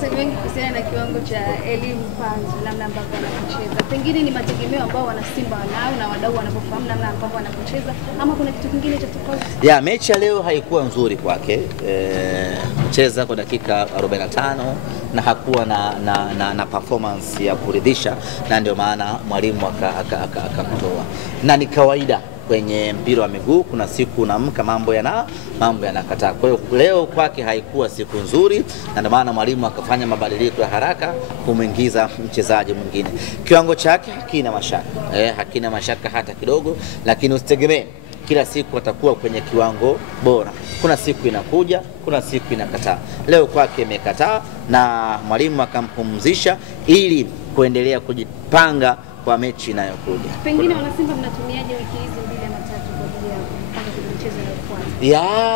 Sasa wengi kuhusiana na kiwango cha elimu Panzu, namna ambavyo wanapocheza. Pengine ni mategemeo ambao wana Simba wanao na wadau wanapofahamu namna ambavyo wanapocheza, ama kuna kitu kingine cha tofauti? Ya mechi ya leo haikuwa nzuri kwake. Kucheza kwa dakika 45 na hakuwa na performance ya kuridhisha, na ndio maana mwalimu akamtoa. Na ni kawaida kwenye mpira wa miguu, kuna siku unaamka mambo yanakataa. Kwa hiyo leo kwake haikuwa siku nzuri, na ndio maana mwalimu akafanya mabadiliko ya haraka kumuingiza mchezaji mwingine. Kiwango chake hakina mashaka hata kidogo, lakini usitegemee kila siku atakuwa kwenye kiwango bora. Kuna siku inakuja, kuna siku inakataa. Leo kwake imekataa na mwalimu akampumzisha ili kuendelea kujipanga kwa mechi inayokuja. Pengine wana Simba mnatumiaje wiki hizi 2 ama 3 kwa ajili ya kupanga kwenye mchezo unaofuata?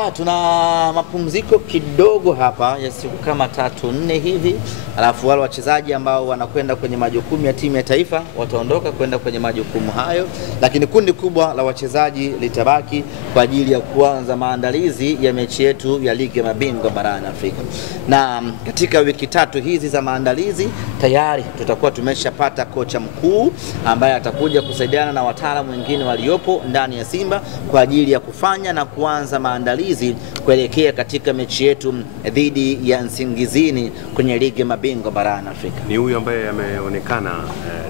Ya, tuna mapumziko kidogo hapa ya siku kama 3-4 hivi. Alafu wale wachezaji ambao wanakwenda kwenye majukumu ya timu ya taifa wataondoka kwenda kwenye majukumu hayo, lakini kundi kubwa la wachezaji litabaki kwa ajili ya kuanza maandalizi ya mechi yetu ya ligi ya mabingwa barani Afrika. Na katika wiki 3 hizi za maandalizi tayari tutakuwa tumeshapata kocha mkuu ambaye atakuja kusaidiana na wataalamu wengine waliopo ndani ya Simba kwa ajili ya kufanya na kuanza maandalizi kuelekea katika mechi yetu dhidi ya Nsingizini kwenye ligi ya mabingwa barani Afrika. Ni huyu ambaye ameonekana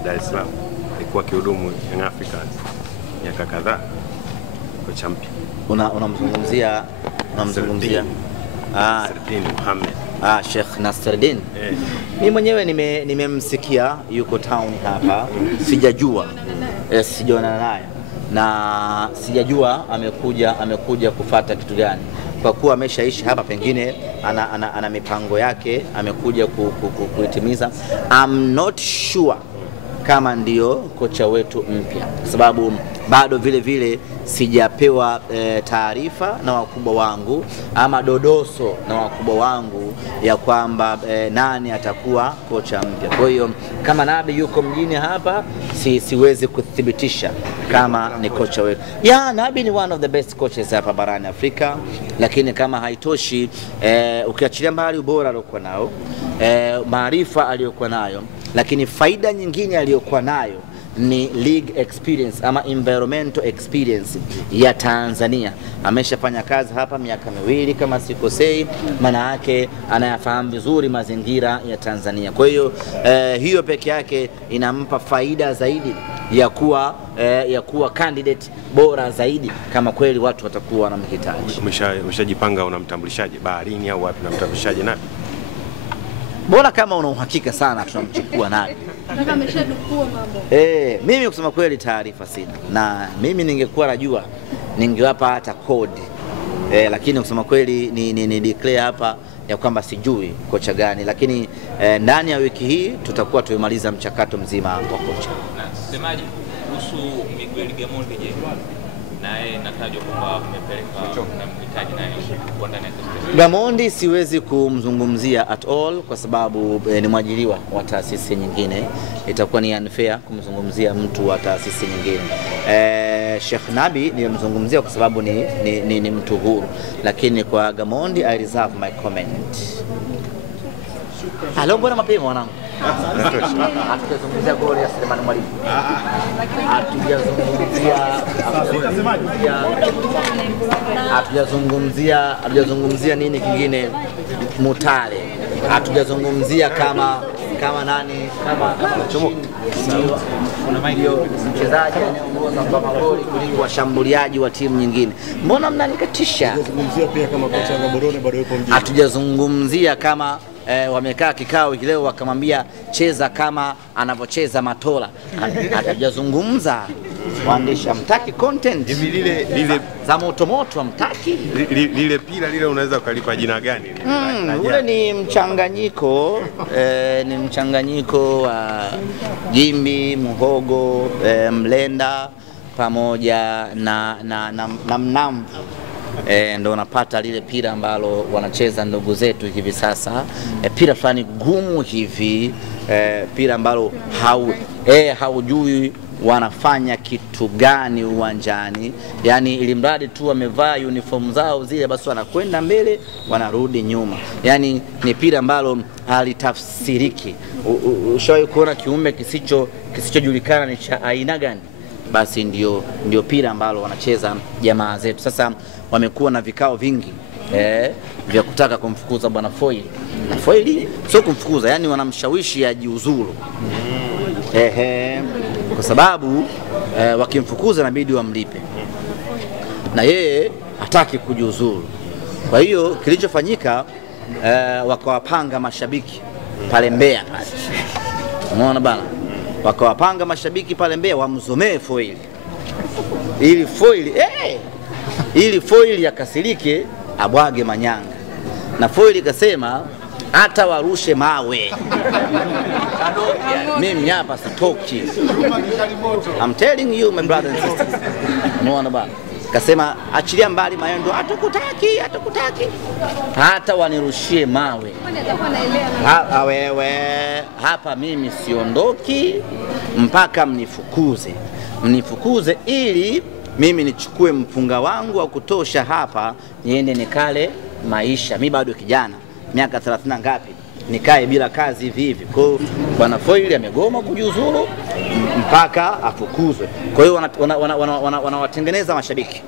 Dar es Salaam, alikuwa kihudumu Young Africans miaka kadhaa, kocha mpya. Unamzungumzia Nasreddine Mohamed. Sheikh Nasreddine. Mimi mwenyewe nimemsikia yuko town hapa, sijajua sijaonana naye na sijajua amekuja kufuata kitu gani. Kwa kuwa ameshaishi hapa, pengine ana mipango yake amekuja kuitimiza. I'm not sure kama ndio kocha wetu mpya, kwa sababu bado vile sijapewa taarifa na wakubwa wangu ama dodoso na wakubwa wangu ya kwamba nani atakuwa kocha mpya. Kwa hiyo kama Nabi yuko mjini hapa, siwezi kuthibitisha kama ni kocha wetu. Nabi ni one of the best coaches hapa barani Afrika, lakini kama haitoshi, ukiachilia mbali ubora aliokuwa nao, maarifa aliyokuwa nayo, lakini faida nyingine aliyokuwa nayo ni league experience ama environmental experience ya Tanzania. Ameshafanya kazi hapa miaka 2 kama sikosei, maana yake anayafahamu vizuri mazingira ya Tanzania. Kwa hiyo hiyo peke yake inampa faida zaidi ya kuwa candidate bora zaidi kama kweli watu watakuwa wanamhitaji. Umeshajipanga unamtambulishaje baharini au wapi, unamtambulishaje Nabi? Bora kama una uhakika sana tunamchukua Nabi. Kaka ameshadukua mambo. Mimi kusema kweli taarifa sina, na mimi ningekuwa najua ningewapa hata code. Lakini kusema kweli ni declare hapa ya kwamba sijui kocha gani, lakini ndani ya wiki hii tutakuwa tumemaliza mchakato mzima wa kocha. Na semaji kuhusu Miguel Gamondi, je, naye natajwa kwamba umepeleka na mhitaji naye kwa ndani ya kikosi? Gamondi siwezi kumzungumzia at all kwa sababu ni mwajiriwa wa taasisi nyingine. Itakuwa ni unfair kumzungumzia mtu wa taasisi nyingine. Sheikh Nabi nimemzungumzia kwa sababu ni mtu huru, lakini kwa Gamondi I reserve my comment. Halo, mbona mapema wanangu? Hatujazungumzia goli ya Selemani Mwalimu. Hatujazungumzia nini kingine Mutale. Hatujazungumzia kama nani kama Chomoka. Kuna ndio mchezaji anayeongoza kwa magoli kuliko washambuliaji wa timu nyingine. Mbona mnanikatisha? Hatujazungumzia pia kama kocha Gaborone bado yupo mjini. Hatujazungumzia kama wamekaa kikao leo wakamwambia cheza kama anavyocheza Matola. Hatujazungumza. Waandishi hamtaki content lile za moto hamtaki. Lile pila lile unaweza ukalipa jina gani? Ule ni mchanganyiko wa gimbi, muhogo, mlenda pamoja na mnamvu. Ndo unapata lile pira ambalo wanacheza ndugu zetu hivi sasa. Pira fulani gumu hivi, pira ambalo haujui wanafanya kitu gani uwanjani, yani ili mradi tu wamevaa uniform zao zile, basi wanakwenda mbele wanarudi nyuma. Yani ni pira ambalo halitafsiriki. Ushawahi kuona kiumbe kisichojulikana ni cha aina gani? Basi ndio pira ambalo wanacheza jamaa zetu. Sasa wamekuwa na vikao vingi vya kutaka kumfukuza bwana Foili. Na Foili sio kumfukuza, yani wanamshawishi ajiuzuru. Kwa sababu wakimfukuza inabidi wamlipe, na yeye hataki kujiuzuru. Kwa hiyo kilichofanyika, wakawapanga mashabiki pale Mbeya pale, umeona bana, wakawapanga mashabiki pale Mbeya wamzomee Foili, ili Foili akasirike abwage manyanga. Na Foili kasema hata warushe mawe mimi hapa sitoki. I'm telling you my brothers and sisters. Unaona bana? Kasema achilia mbali Mayendo, hatukutaki. Hata wanirushie mawe. Wewe hapa mimi siondoki mpaka mnifukuze ili mimi nichukue mpunga wangu wa kutosha hapa niende nikale maisha. Mimi bado kijana, miaka 30 ngapi, nikae bila kazi hivi. Kwa hiyo bwana Foili amegoma kujiuzuru mpaka afukuzwe. Kwa hiyo wanawatengeneza mashabiki.